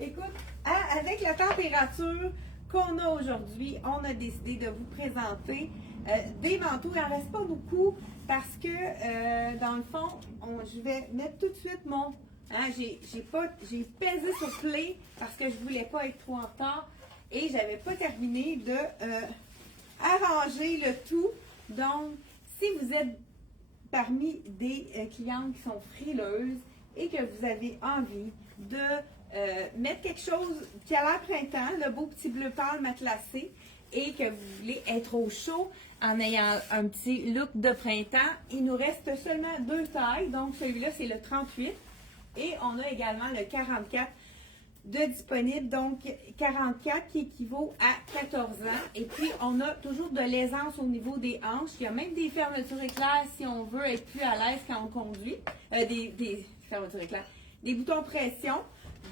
Écoute, avec la température qu'on a aujourd'hui, on a décidé de vous présenter des manteaux. Il n'en reste pas beaucoup parce que, dans le fond, je vais mettre tout de suite mon... j'ai pesé sur play parce que je ne voulais pas être trop en retard et je n'avais pas terminé de arranger le tout. Donc, si vous êtes parmi des clientes qui sont frileuses et que vous avez envie de mettre quelque chose qui a l'air printemps, le beau petit bleu pâle matelassé, et que vous voulez être au chaud en ayant un petit look de printemps, il nous reste seulement deux tailles. Donc, celui-là, c'est le 38 et on a également le 44 de disponible. Donc, 44 qui équivaut à 14 ans. Et puis, on a toujours de l'aisance au niveau des hanches. Il y a même des fermetures éclairs si on veut être plus à l'aise quand on conduit. Des fermetures éclairs. Des boutons pression.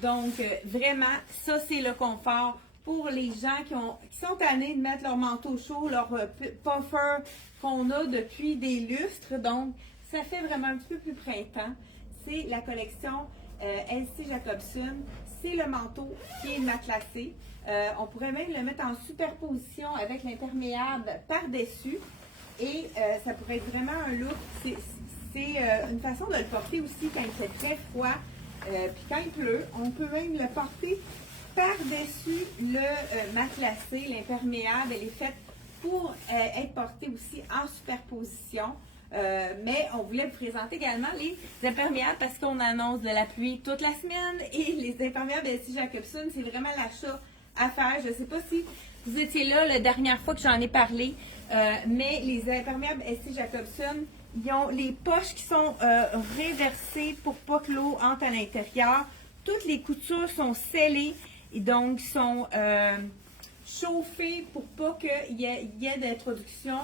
Donc, vraiment, ça, c'est le confort pour les gens qui sont tannés de mettre leur manteau chaud, leur puffer qu'on a depuis des lustres. Donc, ça fait vraiment un petit peu plus printemps. C'est la collection LC Jacobson. C'est le manteau qui est matelassé. On pourrait même le mettre en superposition avec l'imperméable par-dessus. Et ça pourrait être vraiment un look. C'est une façon de le porter aussi quand il fait très froid. Puis quand il pleut, on peut même le porter par-dessus le matelassé. L'imperméable, elle est faite pour être portée aussi en superposition. Mais on voulait vous présenter également les imperméables parce qu'on annonce de la pluie toute la semaine et les imperméables LC Jacobson, c'est vraiment l'achat à faire. Je ne sais pas si vous étiez là la dernière fois que j'en ai parlé, mais les imperméables LC Jacobson, ils ont les poches qui sont réversées pour pas que l'eau entre à l'intérieur. Toutes les coutures sont scellées et donc sont chauffées pour pas qu'il y ait d'introduction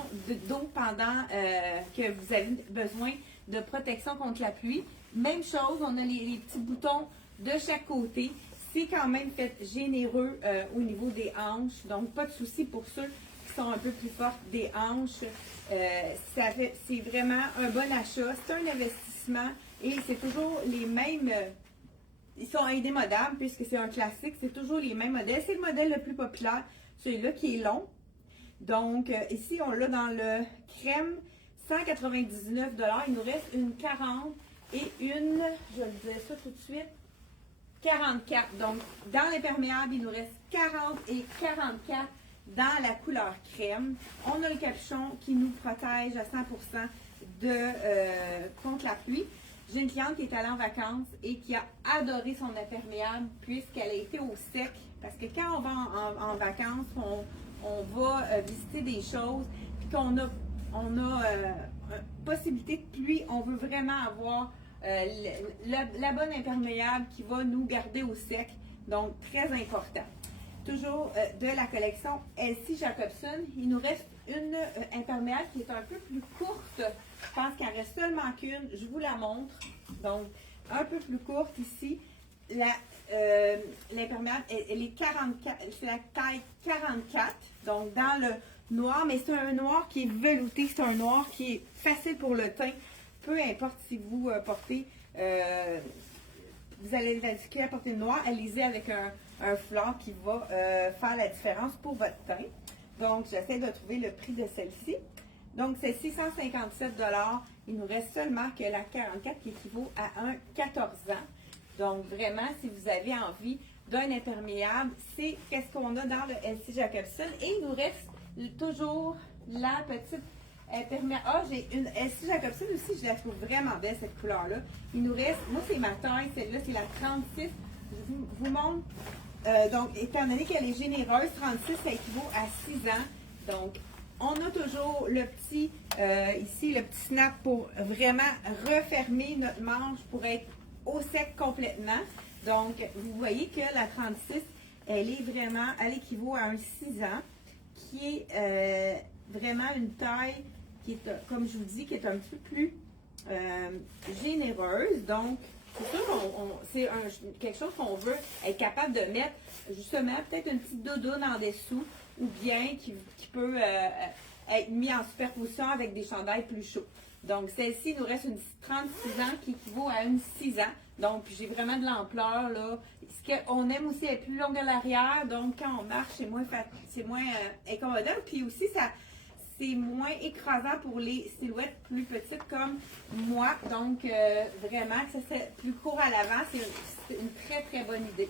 d'eau pendant que vous avez besoin de protection contre la pluie. Même chose, on a les petits boutons de chaque côté. C'est quand même fait généreux au niveau des hanches, donc pas de souci pour ceux qui sont un peu plus fortes des hanches. C'est vraiment un bon achat, c'est un investissement et c'est toujours les mêmes, ils sont indémodables puisque c'est un classique, c'est toujours les mêmes modèles. C'est le modèle le plus populaire, celui-là qui est long. Donc ici on l'a dans le crème, 199 $. Il nous reste une 40 et une, je vais le dire ça tout de suite, 44. Donc dans l'imperméable, il nous reste 40 et 44. Dans la couleur crème, on a le capuchon qui nous protège à 100% contre la pluie. J'ai une cliente qui est allée en vacances et qui a adoré son imperméable puisqu'elle a été au sec. Parce que quand on va en vacances, on va visiter des choses, puis qu'on a possibilité de pluie, on veut vraiment avoir la bonne imperméable qui va nous garder au sec. Donc, très important. Toujours de la collection LC Jacobson. Il nous reste une imperméable qui est un peu plus courte. Je pense qu'il en reste seulement qu'une. Je vous la montre. Donc, un peu plus courte ici. L'imperméable, elle est 44, c'est la taille 44. Donc, dans le noir, mais c'est un noir qui est velouté. C'est un noir qui est facile pour le teint. Peu importe si vous portez... vous allez l'indiquer à porter le noir, allez-y avec un foulard qui va faire la différence pour votre teint. Donc, j'essaie de trouver le prix de celle-ci. Donc, c'est 657 $. Il nous reste seulement que la 44 qui équivaut à un 14 ans. Donc, vraiment, si vous avez envie d'un imperméable, c'est qu'est-ce qu'on a dans le LC Jacobson. Et il nous reste toujours la petite imperméable. Ah, j'ai une LC Jacobson aussi, je la trouve vraiment belle, cette couleur-là. Il nous reste, moi, c'est ma taille, celle-là, c'est la 36. Je vous montre. Donc, étant donné qu'elle est généreuse, 36, ça équivaut à 6 ans. Donc, on a toujours le petit, ici, le petit snap pour vraiment refermer notre manche pour être au sec complètement. Donc, vous voyez que la 36, elle est vraiment, elle équivaut à un 6 ans, qui est vraiment une taille qui est, comme je vous dis, qui est un petit peu plus généreuse. Donc, c'est sûr c'est quelque chose qu'on veut être capable de mettre, justement, peut-être une petite doudoune en dessous, ou bien qui peut être mis en superposition avec des chandails plus chauds. Donc, celle-ci, il nous reste une 36 ans qui équivaut à une 6 ans. Donc, j'ai vraiment de l'ampleur, là. Ce qu'on aime aussi, elle est plus longue à l'arrière. Donc, quand on marche, c'est moins incommodant. Puis aussi, c'est moins écrasant pour les silhouettes plus petites comme moi. Donc, vraiment, que ça c'est plus court à l'avant, c'est une très, très bonne idée.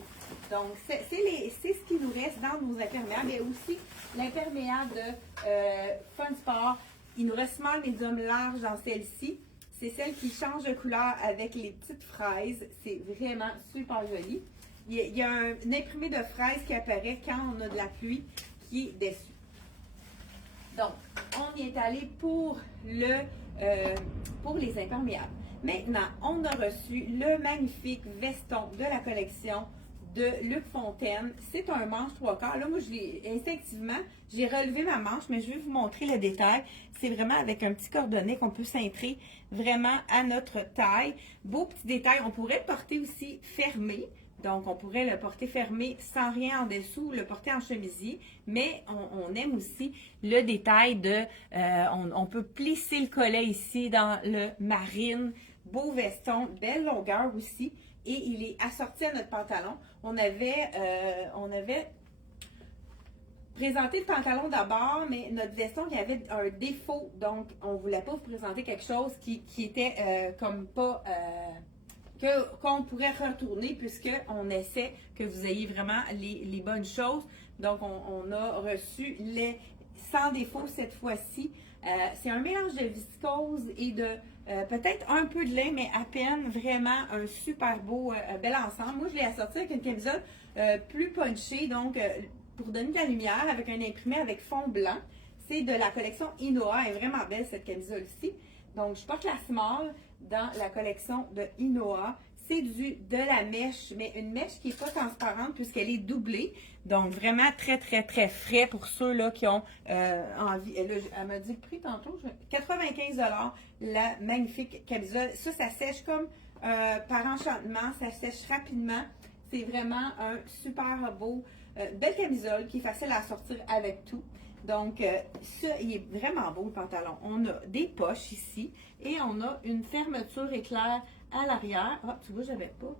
Donc, c'est ce qui nous reste dans nos imperméables. Il y a aussi l'imperméable de Fun Sport. Il nous reste small, médium, large dans celle-ci. C'est celle qui change de couleur avec les petites fraises. C'est vraiment super joli. Il y a un imprimé de fraises qui apparaît quand on a de la pluie qui est dessus. Donc, on y est allé pour les imperméables. Maintenant, on a reçu le magnifique veston de la collection de Luc Fontaine. C'est un manche 3/4. Là, moi, instinctivement, j'ai relevé ma manche, mais je vais vous montrer le détail. C'est vraiment avec un petit cordonnet qu'on peut cintrer vraiment à notre taille. Beau petit détail. On pourrait le porter aussi fermé. Donc, on pourrait le porter fermé sans rien en dessous, le porter en chemisier, mais on aime aussi le détail de, on peut plisser le collet ici dans le marine, beau veston, belle longueur aussi, et il est assorti à notre pantalon. On avait présenté le pantalon d'abord, mais notre veston, il y avait un défaut, donc on ne voulait pas vous présenter quelque chose qui était comme pas... qu'on pourrait retourner puisqu'on essaie que vous ayez vraiment les bonnes choses. Donc, on a reçu les sans défaut cette fois-ci. C'est un mélange de viscose et de peut-être un peu de lait, mais à peine. Vraiment un super beau, bel ensemble. Moi, je l'ai assorti avec une camisole plus punchée, donc pour donner de la lumière avec un imprimé avec fond blanc. C'est de la collection Inoa. Elle est vraiment belle cette camisole-ci. Donc, je porte la small dans la collection de Inoa. C'est de la mèche, mais une mèche qui n'est pas transparente puisqu'elle est doublée. Donc, vraiment très, très, très frais pour ceux-là qui ont envie. Elle m'a dit le prix tantôt, 95 $, la magnifique camisole. Ça sèche comme par enchantement. Ça sèche rapidement. C'est vraiment un super beau, belle camisole qui est facile à sortir avec tout. Donc, ça, il est vraiment beau le pantalon. On a des poches ici et on a une fermeture éclair à l'arrière. Ah, tu vois, j'avais pas.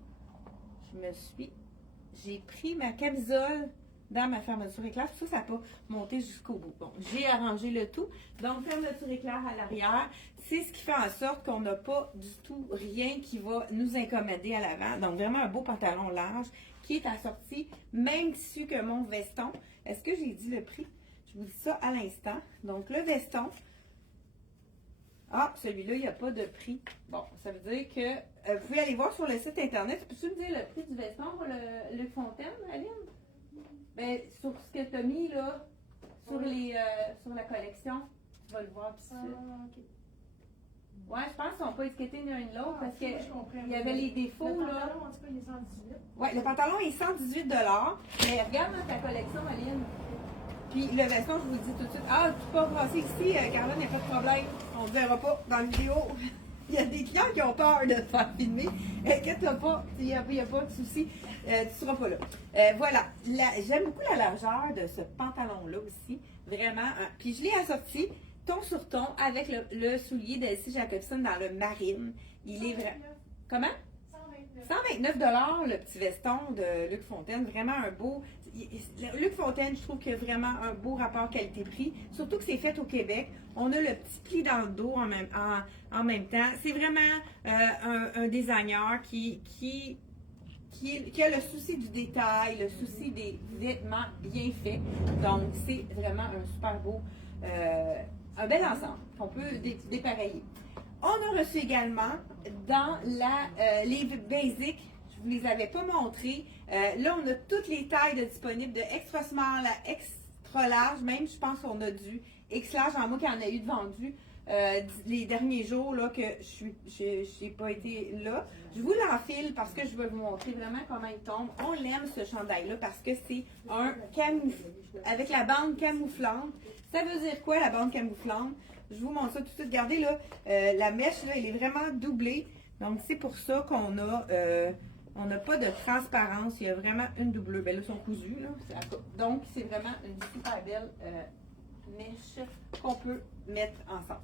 J'ai pris ma camisole dans ma fermeture éclair. Ça n'a pas monté jusqu'au bout. Bon, j'ai arrangé le tout. Donc, fermeture éclair à l'arrière. C'est ce qui fait en sorte qu'on n'a pas du tout rien qui va nous incommoder à l'avant. Donc, vraiment un beau pantalon large qui est assorti, même tissu que mon veston. Est-ce que j'ai dit le prix? Je vous dis ça à l'instant. Donc, le veston. Ah, celui-là, il n'y a pas de prix. Bon, ça veut dire que vous pouvez aller voir sur le site internet. Peux-tu me dire le prix du veston, le Fontaine, Aline? Ben, sur ce que tu as mis, là, sur la collection, tu vas le voir tout de suite. Okay. Ouais, je pense qu'ils n'ont pas étiqueté l'un et l'autre parce qu'il y avait les défauts, là. Le pantalon, en tout cas, il est 118. Ouais, le pantalon est 118 $. Mais regarde dans ta collection, Aline. Puis le veston, je vous le dis tout de suite. Ah, tu peux passer ici, Caroline, il n'y a pas de problème. On ne verra pas dans la vidéo. Il y a des clients qui ont peur de te faire filmer. Inquiète-toi pas, il n'y a pas de souci. Tu ne seras pas là. Voilà. J'aime beaucoup la largeur de ce pantalon-là aussi. Vraiment. Puis je l'ai assorti ton sur ton avec le soulier d'Elsie Jacobson dans le marine. Il est vraiment. Comment? 129 $, le petit veston de Luc Fontaine. Vraiment un beau. Luc Fontaine, je trouve qu'il y a vraiment un beau rapport qualité-prix. Surtout que c'est fait au Québec. On a le petit pli dans le dos en même temps. C'est vraiment un designer qui a le souci du détail, le souci des vêtements bien faits. Donc, c'est vraiment un super beau, un bel ensemble qu'on peut dépareiller. On a reçu également dans les basics, je ne vous les avais pas montrés. Là, on a toutes les tailles disponibles de extra small à extra large. Même, je pense qu'on a du X large en moi qui en a eu de vendu les derniers jours là, que je n'ai pas été là. Je vous l'enfile parce que je veux vous montrer vraiment comment il tombe. On l'aime ce chandail-là parce que c'est un avec la bande camouflante. Ça veut dire quoi la bande camouflante? Je vous montre ça tout de suite. Regardez là, la mèche là, elle est vraiment doublée. Donc c'est pour ça qu'on a on n'a pas de transparence. Il y a vraiment une doublure. Ben là, ils sont cousus. Là. Donc c'est vraiment une super belle mèche qu'on peut mettre ensemble.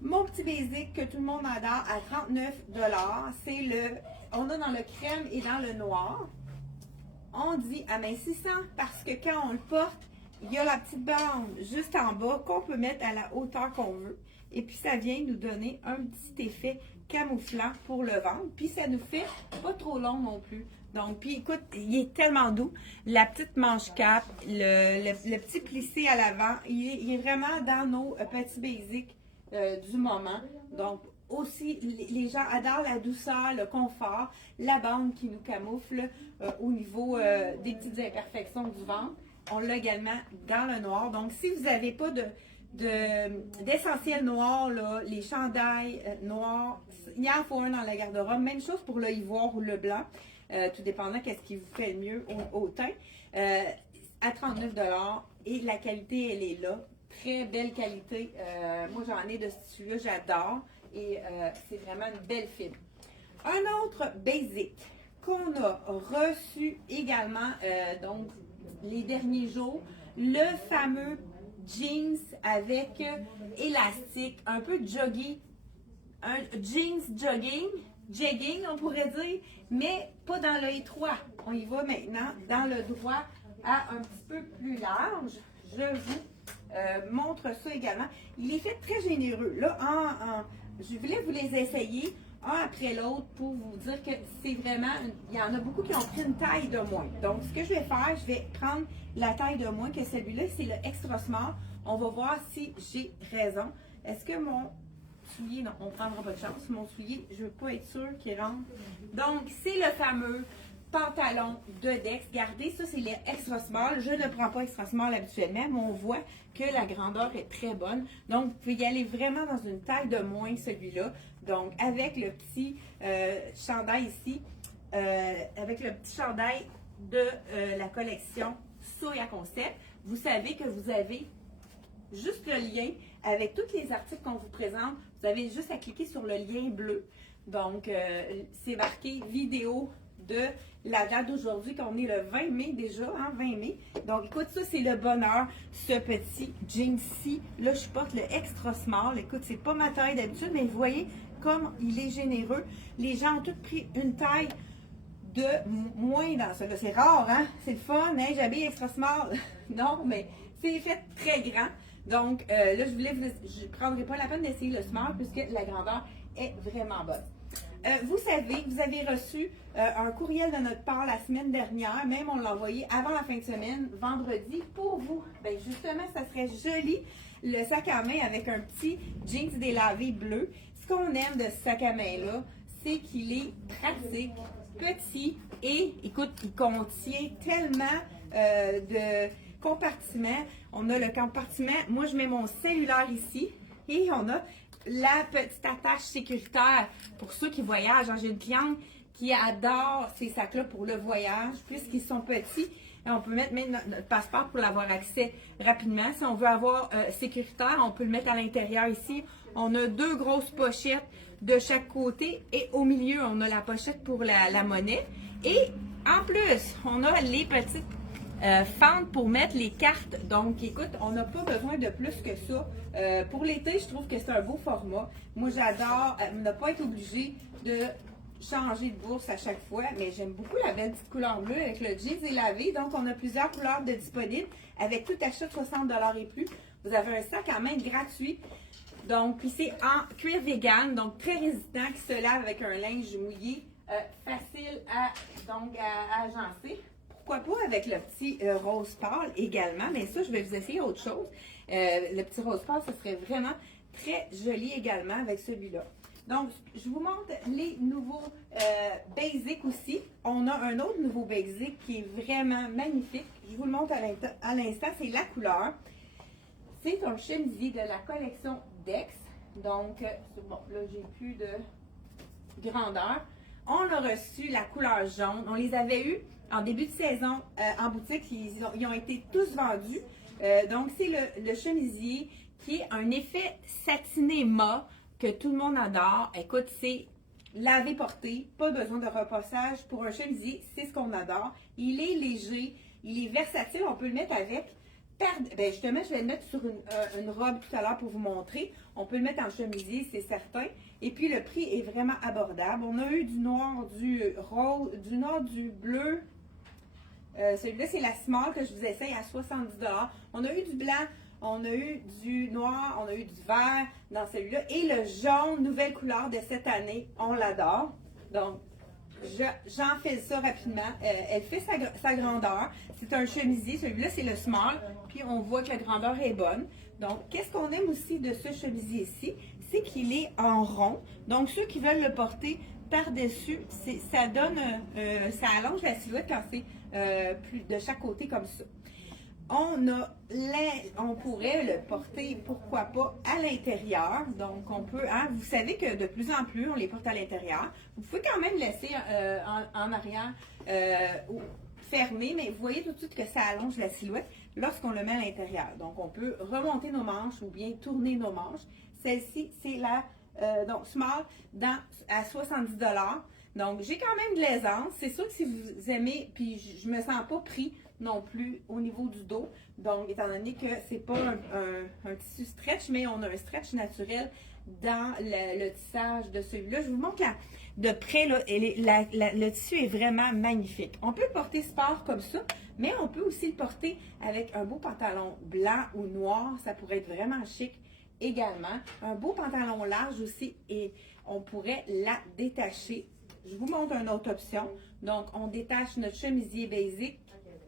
Mon petit basic que tout le monde adore à 39 $, c'est on a dans le crème et dans le noir. On dit amincissant parce que quand on le porte, il y a la petite bande juste en bas qu'on peut mettre à la hauteur qu'on veut. Et puis ça vient nous donner un petit effet camouflant pour le ventre. Puis ça nous fait pas trop long non plus. Donc, puis écoute, il est tellement doux. La petite manche cap, le petit plissé à l'avant, il est vraiment dans nos petits basics du moment. Donc, aussi, les gens adorent la douceur, le confort, la bande qui nous camoufle au niveau des petites imperfections du ventre. On l'a également dans le noir. Donc, si vous n'avez pas d'essentiel noir, là, les chandails noirs, il en faut un dans la garde-robe. Même chose pour le ivoire ou le blanc, tout dépendant qu'est-ce qui vous fait le mieux au teint. À 39 $ et la qualité, elle est là. Très belle qualité. Moi, j'en ai de ce tissu-là, j'adore. Et c'est vraiment une belle fibre. Un autre basic qu'on a reçu également, donc les derniers jours, le fameux jeans avec élastique, un peu jogging, un jeans jogging on pourrait dire, mais pas dans le étroit. On y va maintenant dans le droit à un petit peu plus large. Je vous montre ça également. Il est fait très généreux. Là, je voulais vous les essayer un après l'autre pour vous dire que c'est vraiment, il y en a beaucoup qui ont pris une taille de moins. Donc, ce que je vais faire, je vais prendre la taille de moins que celui-là, c'est le extra small. On va voir si j'ai raison. Est-ce que mon soulier, non, on ne prendra pas de chance. Mon soulier, je ne veux pas être sûre qu'il rentre. Donc, c'est le fameux pantalon de Dex. Regardez, ça, c'est l'extra small. Je ne prends pas extra small habituellement, mais on voit que la grandeur est très bonne. Donc, vous pouvez y aller vraiment dans une taille de moins, celui-là. Donc, avec le petit chandail ici, avec le petit chandail de la collection Soya Concept, vous savez que vous avez juste le lien avec tous les articles qu'on vous présente. Vous avez juste à cliquer sur le lien bleu. Donc, c'est marqué vidéo de la date d'aujourd'hui, qu'on est le 20 mai déjà, hein, 20 mai. Donc, écoute, ça, c'est le bonheur, ce petit jean-ci. Là, je porte le extra small. Écoute, c'est pas ma taille d'habitude, mais vous voyez comme il est généreux. Les gens ont tous pris une taille de moins dans ça. C'est rare, hein? C'est le fun, hein? J'habille extra small. Non, mais c'est fait très grand. Donc, là, je ne prendrai pas la peine d'essayer le small puisque la grandeur est vraiment bonne. Vous savez, vous avez reçu un courriel de notre part la semaine dernière, même on l'a envoyé avant la fin de semaine, vendredi, pour vous. Bien, justement, ça serait joli, le sac à main avec un petit jeans délavé bleu. Ce qu'on aime de ce sac à main-là, c'est qu'il est pratique, petit et, écoute, il contient tellement de compartiments. On a le compartiment, moi je mets mon cellulaire ici et on a la petite attache sécuritaire pour ceux qui voyagent. J'ai une cliente qui adore ces sacs-là pour le voyage, puisqu'ils sont petits. On peut mettre même notre passeport pour l'avoir accès rapidement. Si on veut avoir sécuritaire, on peut le mettre à l'intérieur ici. On a deux grosses pochettes de chaque côté et au milieu, on a la pochette pour la monnaie. Et en plus, on a les petites fente pour mettre les cartes. Donc, écoute, on n'a pas besoin de plus que ça. Pour l'été, je trouve que c'est un beau format. Moi, j'adore ne pas être obligé de changer de bourse à chaque fois, mais j'aime beaucoup la belle petite couleur bleue avec le jeans délavé. Donc, on a plusieurs couleurs de disponibles. Avec tout achat de 60 $ et plus, vous avez un sac à main gratuit. Donc, puis c'est en cuir vegan, donc très résistant, qui se lave avec un linge mouillé, facile à agencer. Pourquoi pas avec le petit rose pâle également, mais ça, je vais vous essayer autre chose. Le petit rose pâle, ce serait vraiment très joli également avec celui-là. Donc, je vous montre les nouveaux basics aussi. On a un autre nouveau basic qui est vraiment magnifique. Je vous le montre à l'instant, c'est la couleur. C'est un chemisier de la collection Dex. Donc, bon, là, j'ai plus de grandeur. On a reçu la couleur jaune. On les avait eus en début de saison en boutique. Ils ont été tous vendus. Donc, c'est le chemisier qui est un effet satiné mat que tout le monde adore. Écoute, c'est lavé-porté, pas besoin de repassage pour un chemisier, c'est ce qu'on adore. Il est léger, il est versatile, on peut le mettre avec Ben justement, je vais le mettre sur une robe tout à l'heure pour vous montrer. On peut le mettre en chemisier, c'est certain. Et puis, le prix est vraiment abordable. On a eu du noir, du rose, du noir, du bleu. Celui-là, c'est la small que je vous essaye à 70 $. On a eu du blanc, on a eu du noir, on a eu du vert dans celui-là. Et le jaune, nouvelle couleur de cette année, on l'adore. Donc, j'en fais ça rapidement. Elle fait sa grandeur. C'est un chemisier. Celui-là, c'est le small. Puis, on voit que la grandeur est bonne. Donc, qu'est-ce qu'on aime aussi de ce chemisier-ci? C'est qu'il est en rond. Donc, ceux qui veulent le porter par-dessus, ça donne, ça allonge la silhouette quand c'est plus de chaque côté comme ça. On pourrait le porter, pourquoi pas, à l'intérieur. Donc, on peut, hein, vous savez que de plus en plus, on les porte à l'intérieur. Vous pouvez quand même laisser en arrière fermé, mais vous voyez tout de suite que ça allonge la silhouette lorsqu'on le met à l'intérieur. Donc, on peut remonter nos manches ou bien tourner nos manches. Celle-ci, c'est la donc small à 70 $. Donc, j'ai quand même de l'aisance. C'est sûr que si vous aimez, puis je me sens pas pris non plus au niveau du dos. Donc, étant donné que c'est pas un tissu stretch, mais on a un stretch naturel dans le tissage de celui-là. Je vous montre de près, là, le tissu est vraiment magnifique. On peut le porter sport comme ça, mais on peut aussi le porter avec un beau pantalon blanc ou noir. Ça pourrait être vraiment chic également. Un beau pantalon large aussi et on pourrait la détacher. Je vous montre une autre option. Donc, on détache notre chemisier basic,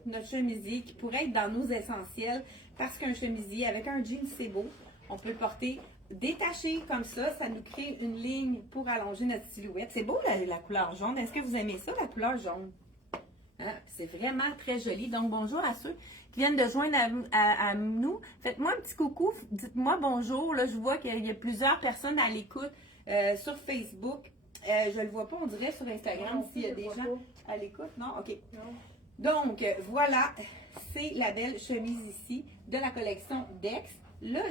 notre chemisier qui pourrait être dans nos essentiels parce qu'un chemisier avec un jean, c'est beau. On peut le porter détaché comme ça. Ça nous crée une ligne pour allonger notre silhouette. C'est beau la couleur jaune. Est-ce que vous aimez ça, la couleur jaune? Hein? C'est vraiment très joli. Donc, bonjour à ceux qui viennent de joindre à nous. Faites-moi un petit coucou. Dites-moi bonjour. Là, je vois qu'il y a plusieurs personnes à l'écoute sur Facebook. Je ne le vois pas, on dirait, sur Instagram, s'il y a des gens à l'écoute. Non? OK. Non. Donc, voilà, c'est la belle chemise ici de la collection Dex. Là,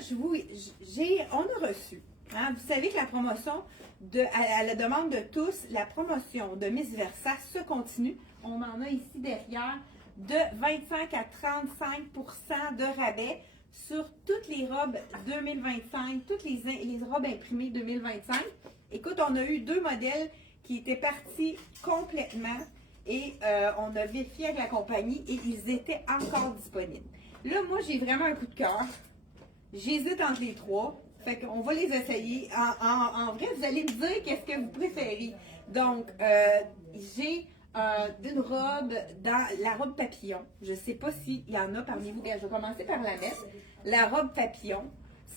on a reçu. Hein, vous savez que la promotion, à la demande de tous, la promotion de Miss Versa se continue. On en a ici derrière de 25 à 35 % de rabais sur toutes les robes 2025, toutes les robes imprimées 2025. Écoute, on a eu 2 modèles qui étaient partis complètement et on a vérifié avec la compagnie et ils étaient encore disponibles. Là, moi, j'ai vraiment un coup de cœur. J'hésite entre les 3. Fait qu'on va les essayer. En vrai, vous allez me dire qu'est-ce que vous préférez. Donc, j'ai d'une robe dans la robe papillon. Je ne sais pas s'il y en a parmi vous. Je vais commencer par la mettre. La robe papillon.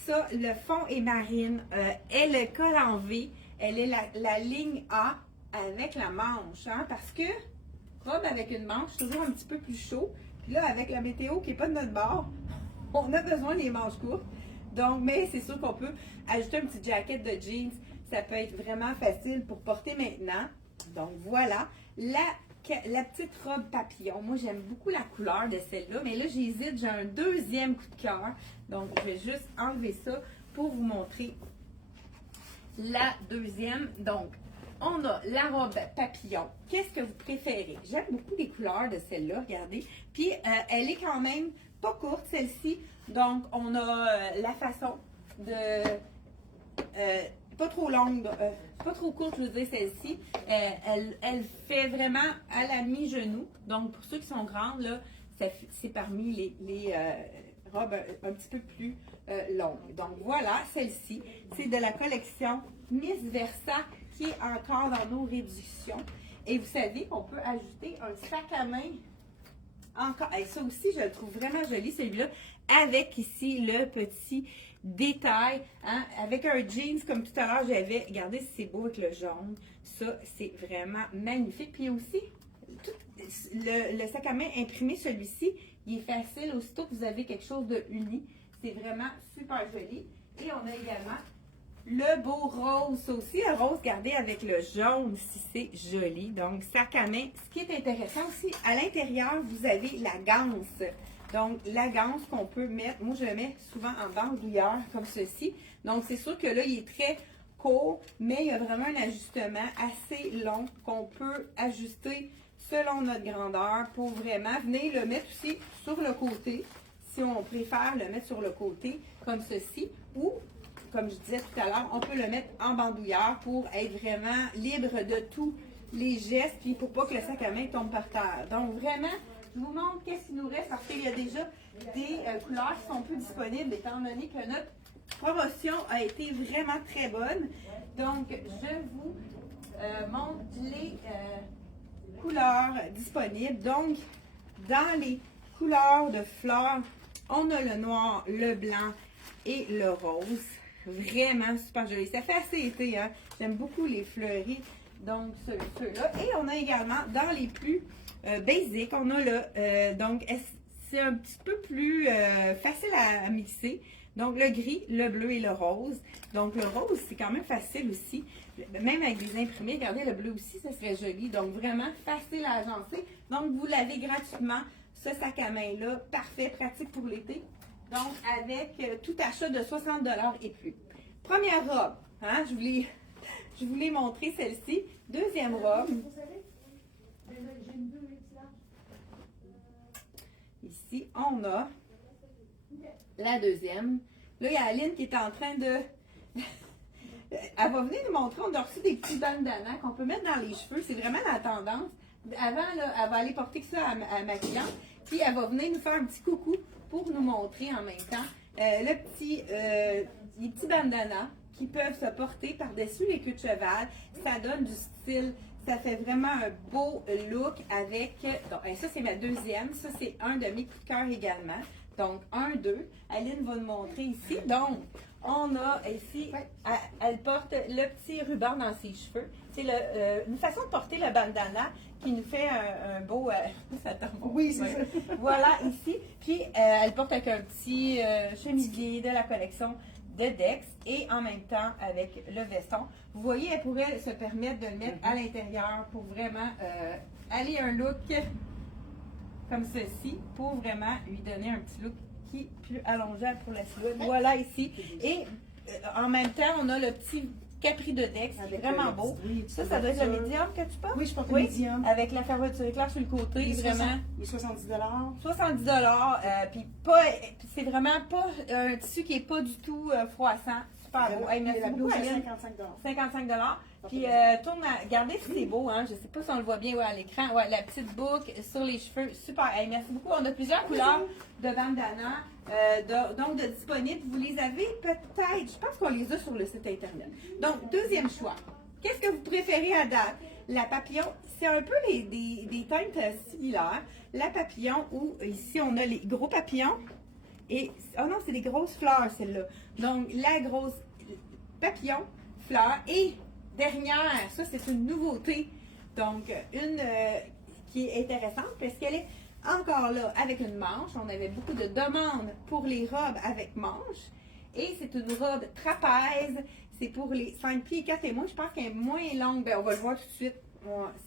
Ça, le fond est marine. Elle est col en V. Elle est la ligne A avec la manche. Hein, parce que robe avec une manche, c'est toujours un petit peu plus chaud. Puis là, avec la météo qui n'est pas de notre bord, on a besoin des manches courtes. Donc, mais c'est sûr qu'on peut ajouter un petit jacket de jeans. Ça peut être vraiment facile pour porter maintenant. Donc, voilà. La petite robe papillon. Moi, j'aime beaucoup la couleur de celle-là. Mais là, j'hésite. J'ai un deuxième coup de cœur. Donc, je vais juste enlever ça pour vous montrer la deuxième. Donc, on a la robe papillon. Qu'est-ce que vous préférez? J'aime beaucoup les couleurs de celle-là. Regardez. Puis, elle est quand même pas courte, celle-ci. Donc, on a la façon de... pas trop longue, pas trop courte, je veux dire, celle-ci. Elle fait vraiment à la mi-genou. Donc, pour ceux qui sont grandes, là, c'est parmi les robes un petit peu plus longues. Donc, voilà, celle-ci. C'est de la collection Miss Versa qui est encore dans nos réductions. Et vous savez qu'on peut ajouter un sac à main encore. Et ça aussi, je le trouve vraiment joli, celui-là, avec ici le petit détail, hein, avec un jeans, comme tout à l'heure, j'avais, regardez si c'est beau avec le jaune, ça, c'est vraiment magnifique. Puis aussi, le sac à main imprimé, celui-ci, il est facile, aussitôt que vous avez quelque chose de uni, c'est vraiment super joli. Et on a également le beau rose, ça aussi, le rose gardé avec le jaune, si c'est joli. Donc, sac à main. Ce qui est intéressant aussi, à l'intérieur, vous avez la ganse. Donc, la ganse qu'on peut mettre, moi je le mets souvent en bandoulière, comme ceci. Donc, c'est sûr que là, il est très court, mais il y a vraiment un ajustement assez long qu'on peut ajuster selon notre grandeur pour vraiment venir le mettre aussi sur le côté, si on préfère le mettre sur le côté, comme ceci, ou, comme je disais tout à l'heure, on peut le mettre en bandoulière pour être vraiment libre de tous les gestes, puis pour pas que le sac à main tombe par terre. Donc, vraiment, je vous montre qu'est-ce qu'il nous reste, parce qu'il y a déjà des couleurs qui sont plus disponibles, étant donné que notre promotion a été vraiment très bonne. Donc, je vous montre les couleurs disponibles. Donc, dans les couleurs de fleurs, on a le noir, le blanc et le rose. Vraiment super joli. Ça fait assez été, hein? J'aime beaucoup les fleuris. Donc, ceux-là. Et on a également, dans les plus basiques, on a le, donc, c'est un petit peu plus facile à mixer. Donc, le gris, le bleu et le rose. Donc, le rose, c'est quand même facile aussi. Même avec des imprimés, regardez, le bleu aussi, ça serait joli. Donc, vraiment facile à agencer. Donc, vous l'avez gratuitement, ce sac à main-là. Parfait, pratique pour l'été. Donc, avec tout achat de 60 $ et plus. Première robe, hein, je voulais montrer celle-ci. Deuxième robe. Ici, on a la deuxième. Là, il y a Aline qui est en train de... Elle va venir nous montrer, on a reçu des petits bandanas qu'on peut mettre dans les cheveux. C'est vraiment la tendance. Avant, là, elle va aller porter ça à ma cliente. Puis, elle va venir nous faire un petit coucou pour nous montrer en même temps les petits bandanas qui peuvent se porter par-dessus les queues de cheval. Ça donne du style. Ça fait vraiment un beau look avec... Donc, ça, c'est ma deuxième. Ça, c'est un de mes coups de cœur également. Donc, 1, 2. Aline va nous montrer ici. Donc, on a ici, elle porte le petit ruban dans ses cheveux. C'est une façon de porter le bandana qui nous fait un beau... ça tombe. Oui, c'est ça. Voilà, ici. Puis, elle porte avec un petit chemisier de la collection de Dex et en même temps avec le veston. Vous voyez, elle pourrait se permettre de le mettre à l'intérieur pour vraiment aller un look comme ceci pour vraiment lui donner un petit look qui est plus allongeable pour la silhouette. Voilà ici. Et en même temps, on a le petit capri de Dex qui est vraiment beau. Ça doit être le médium que tu portes? Oui, je porte le médium. Avec la fermeture éclair sur le côté. Il est vraiment. 70 $. 70 $. Puis c'est vraiment pas un tissu qui est pas du tout froissant. Super beau. Hey, merci la beaucoup, blouse, Aline. 55 $. 55 $. Puis regardez si c'est beau, hein. Je sais pas si on le voit bien à l'écran. Ouais, la petite boucle sur les cheveux. Super. Hey, merci beaucoup. On a plusieurs couleurs de bandana. Donc de disponibles. Vous les avez peut-être. Je pense qu'on les a sur le site internet. Donc, deuxième choix. Qu'est-ce que vous préférez à date? La papillon, c'est un peu des teintes similaires. La papillon, où ici on a les gros papillons. Et, oh non, c'est des grosses fleurs, celle-là. Donc, la grosse papillon, fleur. Et dernière, ça c'est une nouveauté. Donc, une qui est intéressante parce qu'elle est encore là avec une manche. On avait beaucoup de demandes pour les robes avec manche. Et c'est une robe trapèze. C'est pour les 5 pieds 4 et moins. Je pense qu'elle est moins longue. Ben, on va le voir tout de suite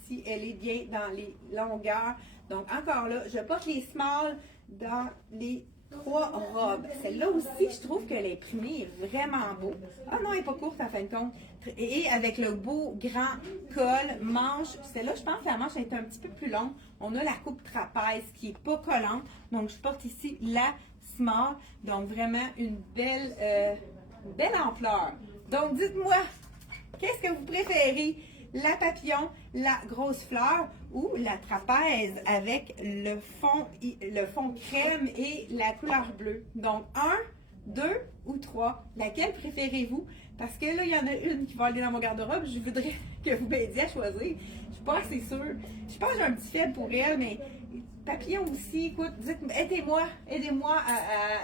si elle est bien dans les longueurs. Donc, encore là, je porte les smalls dans les 3 robes. Celle-là aussi, je trouve que l'imprimé est vraiment beau. Ah non, elle n'est pas courte en fin de compte. Et avec le beau grand col, manche. Celle-là, je pense que la manche est un petit peu plus longue. On a la coupe trapèze qui n'est pas collante. Donc, je porte ici la small. Donc, vraiment une belle ampleur. Donc, dites-moi, qu'est-ce que vous préférez? La papillon, la grosse fleur ou la trapèze avec le fond crème et la couleur bleue. Donc, 1, 2 ou 3, laquelle préférez-vous? Parce que là, il y en a une qui va aller dans mon garde-robe. Je voudrais que vous m'aidiez à choisir. Je suis pas assez sûre. Je pense que j'ai un petit faible pour elle, mais papillon aussi, écoute, aidez-moi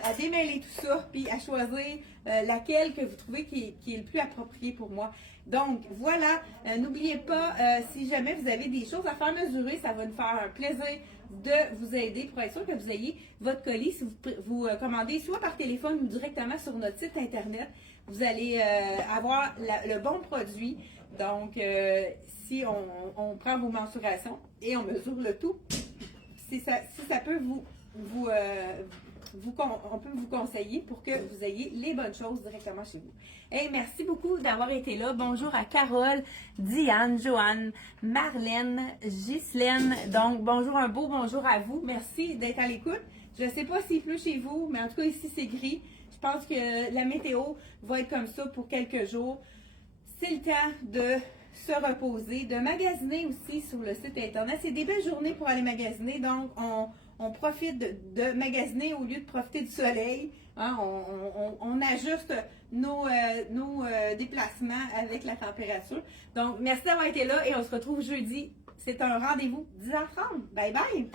à démêler tout ça, puis à choisir laquelle que vous trouvez qui est le plus approprié pour moi. Donc, voilà, n'oubliez pas, si jamais vous avez des choses à faire mesurer, ça va nous faire un plaisir de vous aider pour être sûr que vous ayez votre colis. Si vous commandez soit par téléphone ou directement sur notre site internet, vous allez avoir le bon produit. Donc, si on prend vos mensurations et on mesure le tout, si ça peut on peut vous conseiller pour que vous ayez les bonnes choses directement chez vous. Hey, merci beaucoup d'avoir été là. Bonjour à Carole, Diane, Joanne, Marlène, Ghislaine. Donc, bonjour, un beau bonjour à vous. Merci d'être à l'écoute. Je ne sais pas s'il pleut chez vous, mais en tout cas ici c'est gris. Je pense que la météo va être comme ça pour quelques jours. C'est le temps de se reposer, de magasiner aussi sur le site internet. C'est des belles journées pour aller magasiner, donc on profite de magasiner au lieu de profiter du soleil. Hein, on ajuste nos déplacements avec la température. Donc, merci d'avoir été là et on se retrouve jeudi. C'est un rendez-vous 10h30. Bye bye!